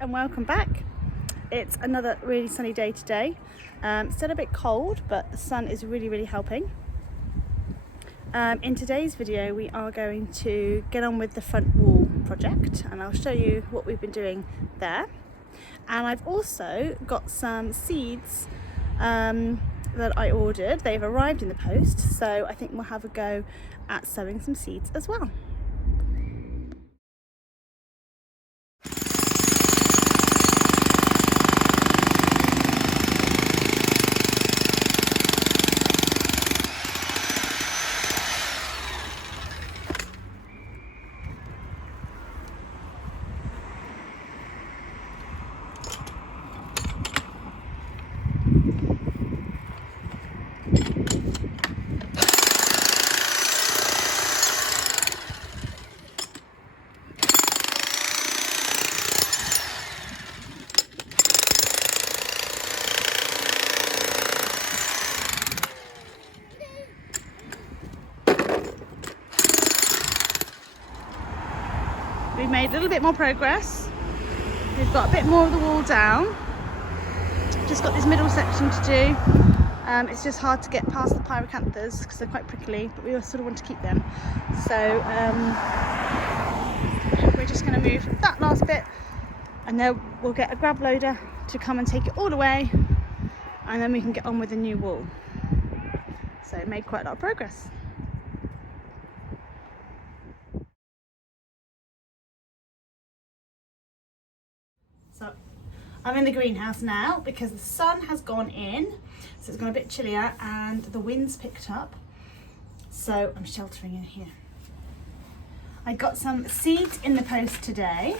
and welcome back. It's another really sunny day today. Still a bit cold, but the sun is really helping. In today's video we are going to get on with the front wall project, and I'll show you what we've been doing there. And I've also got some seeds that I ordered. They've arrived in the post, so I think we'll have a go at sowing some seeds as well. We've made a little bit more progress. We've got a bit more of the wall down. Just got this middle section to do. It's just hard to get past the pyrocanthus because they're quite prickly, but we sort of want to keep them. So we're just going to move that last bit, and then we'll get a grab loader to come and take it all away, and then we can get on with the new wall. So it made quite a lot of progress. So I'm in the greenhouse now because the sun has gone in, so it's gone a bit chillier and the wind's picked up, so I'm sheltering in here. I got some seeds in the post today.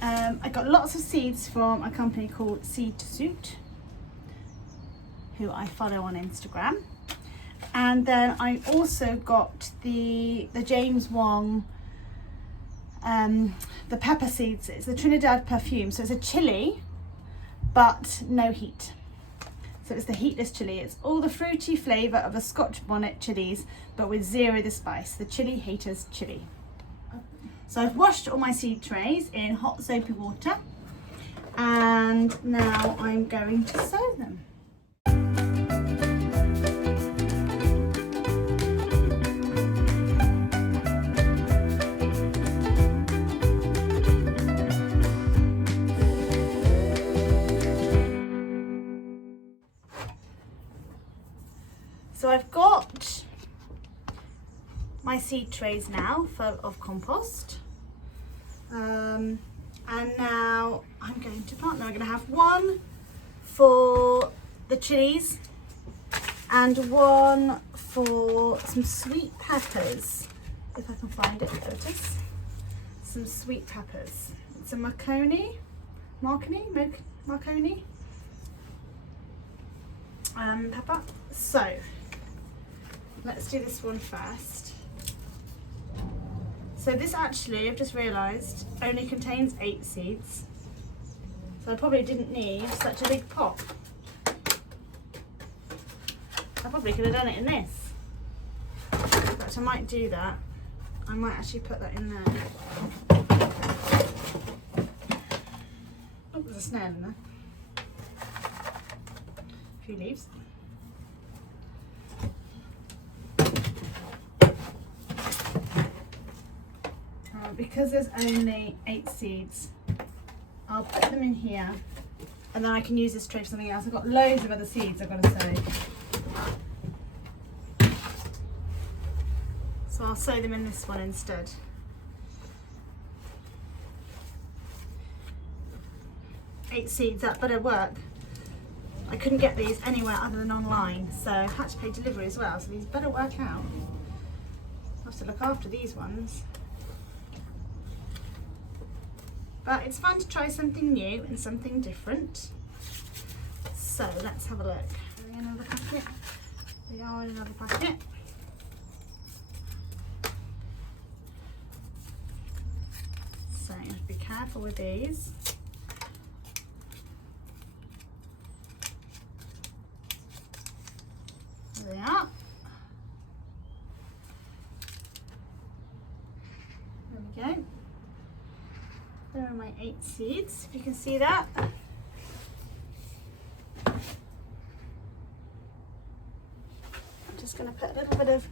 I got lots of seeds from a company called Seed to Suit, who I follow on Instagram. And then I also got the James Wong the pepper seeds. It's the Trinidad perfume, so it's a chili but no heat, so it's the heatless chili. It's all the fruity flavour of the Scotch bonnet chilies but with zero the spice, the chili haters chili. So I've washed all my seed trays in hot soapy water, and now I'm going to sow them. So I've got my seed trays now full of compost, and now I'm going to plant them. I'm going to have one for the chilies and one for some sweet peppers, if I can find it. There it is. Some sweet peppers. It's a Marconi pepper. So let's do this one first. So this actually, I've just realised, only contains 8 seeds. So I probably didn't need such a big pot. I probably could have done it in this. But I might do that. I might actually put that in there. Oh, there's a snail in there. A few leaves. Because there's only 8 seeds, I'll put them in here, and then I can use this tray for something else. I've got loads of other seeds I've got to sow, so I'll sow them in this one instead. Eight seeds, that better work. I couldn't get these anywhere other than online, so I had to pay delivery as well, so these better work out. I have to look after these ones. But it's fun to try something new and something different. So let's have a look. Are we in another packet? We are in another packet. So you have to be careful with these. There they are. There we go. There are my 8 seeds, if you can see that. I'm just going to put a little bit of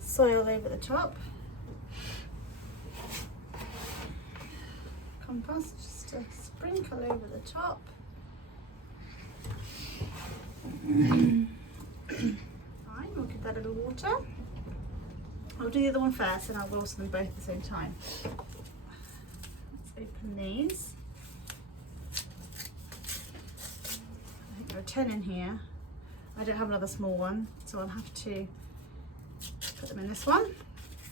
soil over the top. Compost, just to sprinkle over the top. Fine, we'll give that a little water. I'll do the other one first and I'll water them both at the same time. Let's open these. I think there are 10 in here. I don't have another small one, so I'll have to put them in this one,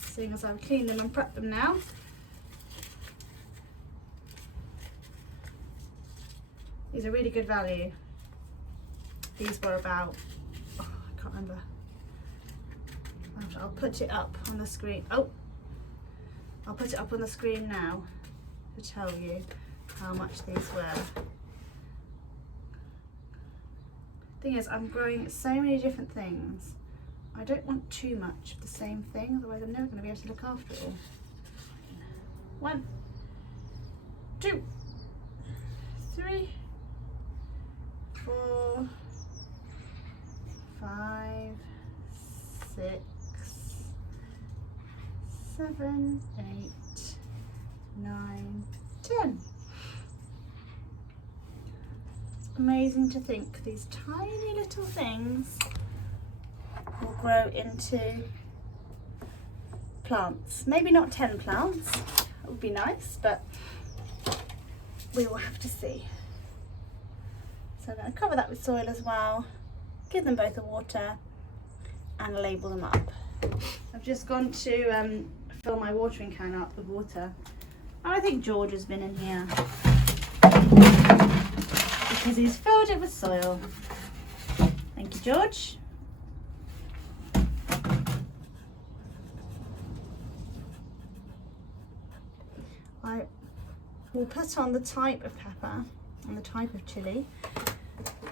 seeing as I've cleaned them and prepped them now. These are really good value. These were about, I can't remember. I'll put it up on the screen. Oh, I'll put it up on the screen now to tell you how much these were. Thing is, I'm growing so many different things. I don't want too much of the same thing, otherwise I'm never going to be able to look after it all. 1, 2, 3, 4, 5, 6, 7, 8, 9, 10. It's amazing to think these tiny little things will grow into plants. Maybe not 10 plants, it would be nice, but we will have to see. So I'm going to cover that with soil as well, give them both a water and label them up. I've just gone to fill my watering can up with water, and I think George has been in here because he's filled it with soil. Thank you, George. I will put on the type of pepper and the type of chilli,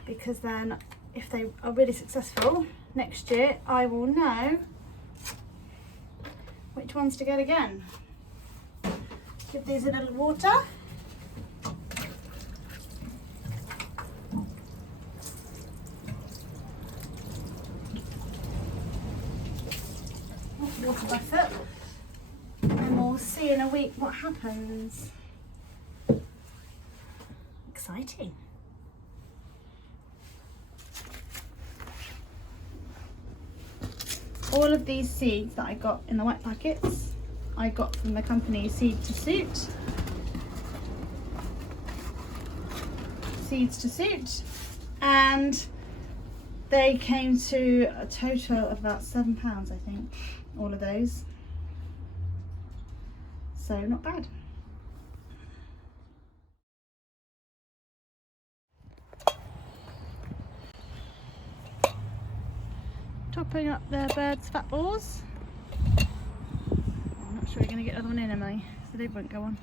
because then if they are really successful next year, I will know which ones to get again. Give these a little water. Water my foot, and we'll see in a week what happens. Exciting. All of these seeds that I got in the white packets, I got from the company Seeds to Suit, and they came to a total of about £7, I think, all of those. So not bad. Topping up the birds' fat balls. I'm not sure you're going to get another one in, Emily, so they won't go on.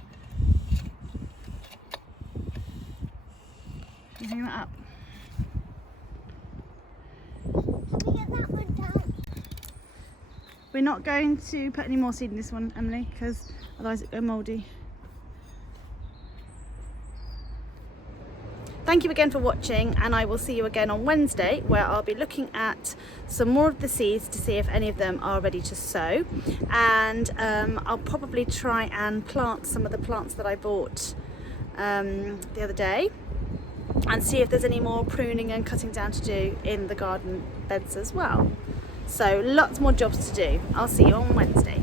You hang that up. Can we get that one down? We're not going to put any more seed in this one, Emily, because otherwise it'll go mouldy. Thank you again for watching, and I will see you again on Wednesday, where I'll be looking at some more of the seeds to see if any of them are ready to sow, and I'll probably try and plant some of the plants that I bought the other day, and see if there's any more pruning and cutting down to do in the garden beds as well. So lots more jobs to do. I'll see you on Wednesday.